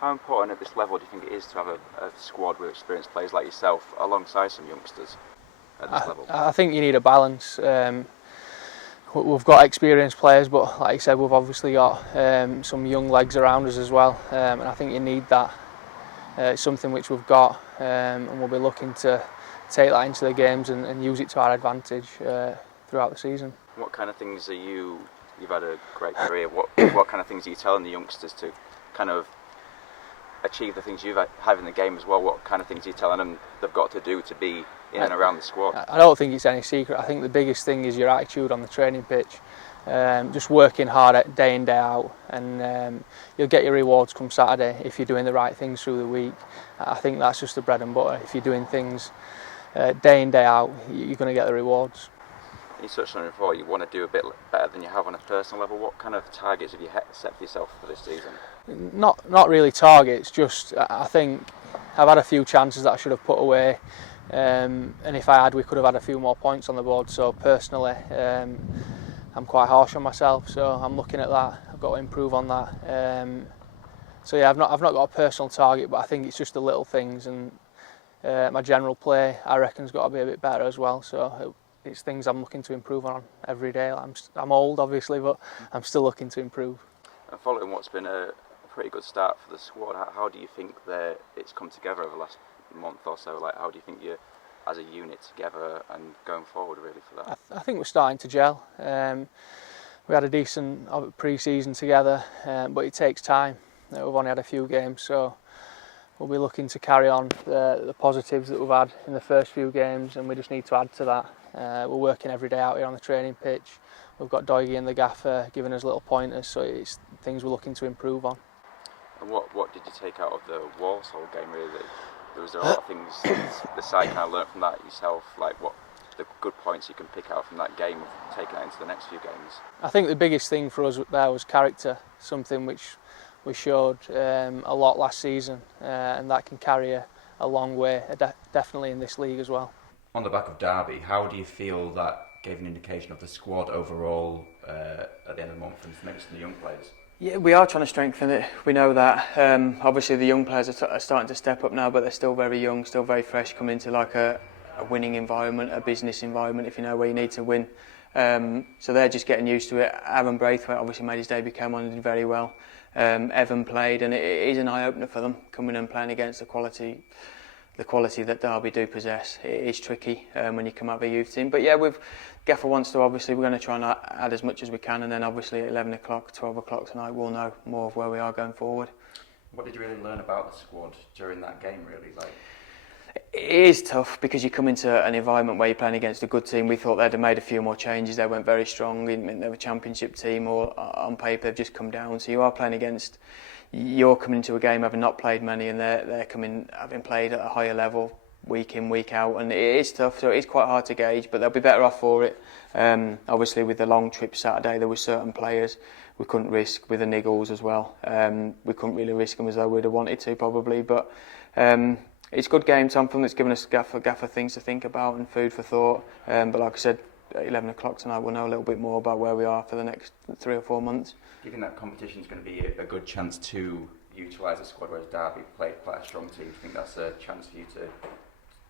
How important at this level do you think it is to have a squad with experienced players like yourself alongside some youngsters at this level? I think you need a balance. We've got experienced players, but like I said, we've obviously got some young legs around us as well, and I think you need that. It's something which we've got, and we'll be looking to take that into the games and use it to our advantage throughout the season. What kind of things you've had a great career, what kind of things are you telling the youngsters to kind of achieve the things you have in the game as well? What kind of things are you telling them they've got to do to be in and around the squad? I don't think it's any secret. I think the biggest thing is your attitude on the training pitch. Just working hard day in, day out, and you'll get your rewards come Saturday if you're doing the right things through the week. I think that's just the bread and butter. If you're doing things day in, day out, you're going to get the rewards. You touched on it before, you want to do a bit better than you have on a personal level. What kind of targets have you set for yourself for this season? Not really targets, just I think I've had a few chances that I should have put away, and if I had, we could have had a few more points on the board. So personally, I'm quite harsh on myself, so I'm looking at that. I've got to improve on that. So yeah, I've not got a personal target, but I think it's just the little things, and my general play, I reckon, has got to be a bit better as well. So it's things I'm looking to improve on every day. I'm old, obviously, but I'm still looking to improve. And following what's been a pretty good start for the squad, how do you think it's come together over the last month or so? Like, how do you think you're as a unit together and going forward really for that? I think we're starting to gel. We had a decent pre-season together, but it takes time. We've only had a few games, so we'll be looking to carry on the positives that we've had in the first few games, and we just need to add to that. We're working every day out here on the training pitch. We've got Davies and the gaffer giving us little pointers, so it's things we're looking to improve on. And what did you take out of the Walsall game really? There was a lot of things the side kind of learnt from that yourself, like what the good points you can pick out from that game, taking that into the next few games. I think the biggest thing for us there was character, something which we showed a lot last season, and that can carry a long way, definitely in this league as well. On the back of Derby, how do you feel that gave an indication of the squad overall at the end of the month, and maybe some of the young players? Yeah, we are trying to strengthen it. We know that. Obviously, the young players are starting to step up now, but they're still very young, still very fresh, coming into like a winning environment, a business environment, if you know, where you need to win. So they're just getting used to it. Aaron Braithwaite obviously made his debut, came on and did very well. Evan played, and it is an eye-opener for them, coming and playing against the quality that Derby do possess. It is tricky when you come out of a youth team. But yeah, Gaffer wants to, obviously, we're going to try and add as much as we can, and then obviously at 11 o'clock, 12 o'clock tonight, we'll know more of where we are going forward. What did you really learn about the squad during that game, really? It is tough because you come into an environment where you're playing against a good team. We thought they'd have made a few more changes. They went very strong. They're a championship team, or on paper they've just come down. So you are playing against, you're coming into a game having not played many, and they're coming having played at a higher level week in, week out, and it is tough. So it is quite hard to gauge, but they'll be better off for it. Obviously, with the long trip Saturday, there were certain players we couldn't risk, with the niggles as well. We couldn't really risk them as though we'd have wanted to, probably, but. It's a good game, something that's given us gaffer things to think about and food for thought. But like I said, at 11 o'clock tonight, we'll know a little bit more about where we are for the next 3 or 4 months. Do you think that competition is going to be a good chance to utilise the squad, whereas Derby played quite a strong team? Do you think that's a chance for you to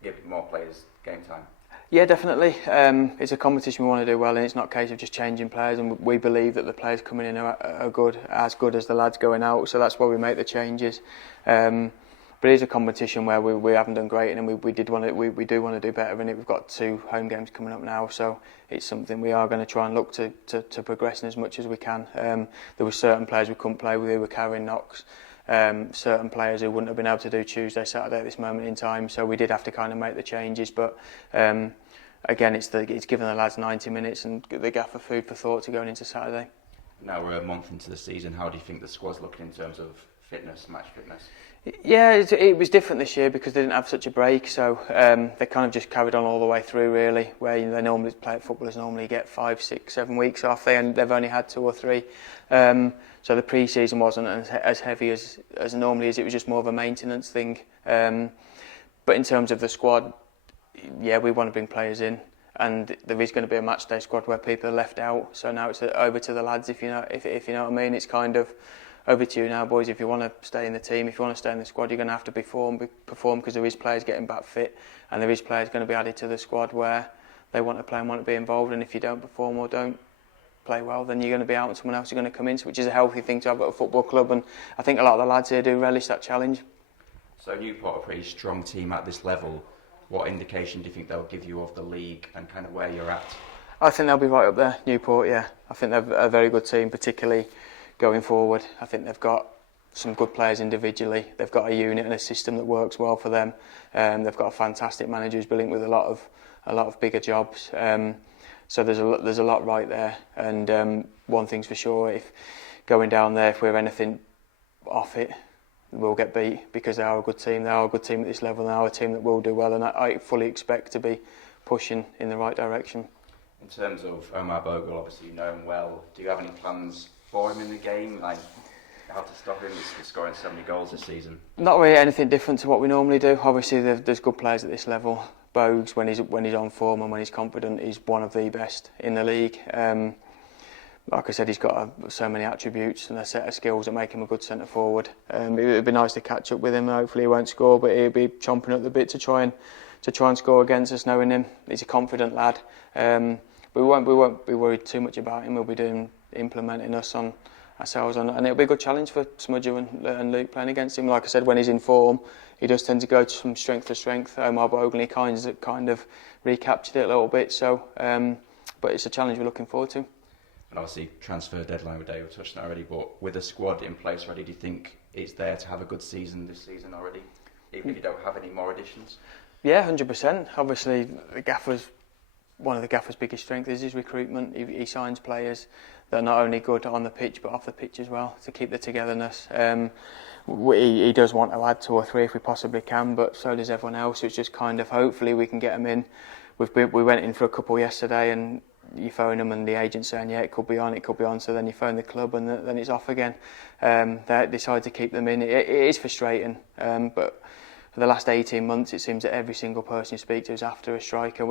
give more players game time? Yeah, definitely. It's a competition we want to do well in. It's not a case of just changing players, and we believe that the players coming in are as good as the lads going out, so that's why we make the changes. But it is a competition where we haven't done great, and we do want to do better in it. We've got 2 home games coming up now, so it's something we are going to try and look to progress in as much as we can. There were certain players we couldn't play with who were carrying knocks, certain players who wouldn't have been able to do Tuesday, Saturday at this moment in time, so we did have to kind of make the changes. But again, it's given the lads 90 minutes and the gaffer food for thought to going into Saturday. Now we're a month into the season. How do you think the squad's looking in terms of fitness, match fitness? Yeah, it was different this year because they didn't have such a break, so they kind of just carried on all the way through, really, where they normally footballers normally get 5, 6, 7 weeks off, and they've only had 2 or 3. So the pre-season wasn't as heavy as normally is. It was just more of a maintenance thing. But in terms of the squad, yeah, we want to bring players in, and there is going to be a match day squad where people are left out. So now it's over to the lads, if you know what I mean. It's kind of over to you now, boys. If you want to stay in the team, if you want to stay in the squad, you're going to have to perform because there is players getting back fit, and there is players going to be added to the squad where they want to play and want to be involved. And if you don't perform or don't play well, then you're going to be out and someone else is going to come in, which is a healthy thing to have at a football club. And I think a lot of the lads here do relish that challenge. So Newport are a pretty strong team at this level. What indication do you think they'll give you of the league and kind of where you're at? I think they'll be right up there, Newport, yeah. I think they're a very good team, particularly going forward. I think they've got some good players individually. They've got a unit and a system that works well for them. They've got a fantastic manager who's been linked with a lot of bigger jobs. So there's a lot right there. And one thing's for sure, if going down there, if we're anything off it, we'll get beat because they are a good team. They are a good team at this level. They are a team that will do well, and I fully expect to be pushing in the right direction. In terms of Omar Bogle, obviously you know him well. Do you have any plans for him in the game, like how to stop him? He's scoring so many goals this season. Not really anything different to what we normally do. Obviously, there's good players at this level. Bogues, when he's on form and when he's confident, he's one of the best in the league. Like I said, he's got so many attributes and a set of skills that make him a good centre forward. It would be nice to catch up with him. Hopefully, he won't score, but he'll be chomping at the bit to try and score against us, knowing him. He's a confident lad. But we won't be worried too much about him. We'll be implementing us on ourselves, and it'll be a good challenge for Smudger and Luke playing against him. Like I said, when he's in form, he does tend to go from strength to strength. Omar Bogle, he kind of recaptured it a little bit. So, but it's a challenge we're looking forward to. And obviously, transfer deadline today, we touched on it already. But with a squad in place already, do you think it's there to have a good season this season already, even if you don't have any more additions? Yeah, 100%. Obviously, one of the gaffer's biggest strengths is his recruitment. He signs players that are not only good on the pitch but off the pitch as well, to keep the togetherness. He does want to add 2 or 3 if we possibly can, but so does everyone else. It's just kind of hopefully we can get them in. We went in for a couple yesterday, and you phone them and the agent's saying, yeah, it could be on, so then you phone the club and then it's off again. They decide to keep them in. It is frustrating, but for the last 18 months, it seems that every single person you speak to is after a striker.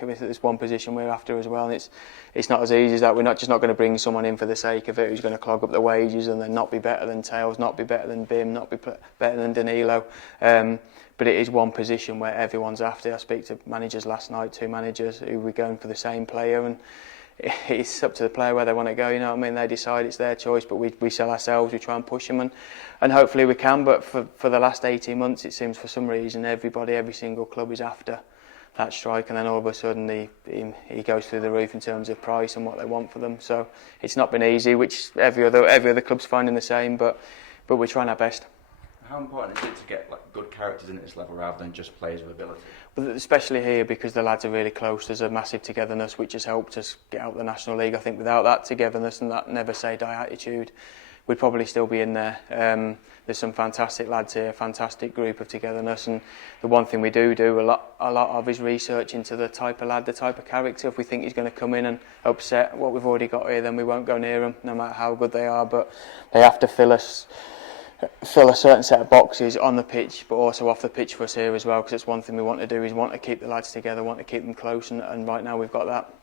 There's one position we're after as well, and it's not as easy as that. We're not going to bring someone in for the sake of it who's going to clog up the wages and then not be better than Tails, not be better than Bim, not be better than Danilo. But it is one position where everyone's after. I speak to managers last night, 2 managers who were going for the same player, and it's up to the player where they want to go. You know what I mean? They decide, it's their choice, but we sell ourselves, we try and push them, and hopefully we can. But for the last 18 months, it seems for some reason every single club is after that strike, and then all of a sudden he goes through the roof in terms of price and what they want for them. So it's not been easy, which every other club's finding the same, but we're trying our best. How important is it to get good characters in at this level rather than just players with ability? Well, especially here, because the lads are really close. There's a massive togetherness which has helped us get out of the National League. I think without that togetherness and that never say die attitude, we'd probably still be in there. There's some fantastic lads here, fantastic group of togetherness, and the one thing we do a lot of is research into the type of lad, the type of character. If we think he's going to come in and upset what we've already got here, then we won't go near them, no matter how good they are. But they have to fill a certain set of boxes on the pitch, but also off the pitch for us here as well, because it's one thing we want to do is want to keep the lads together, want to keep them close, and right now we've got that.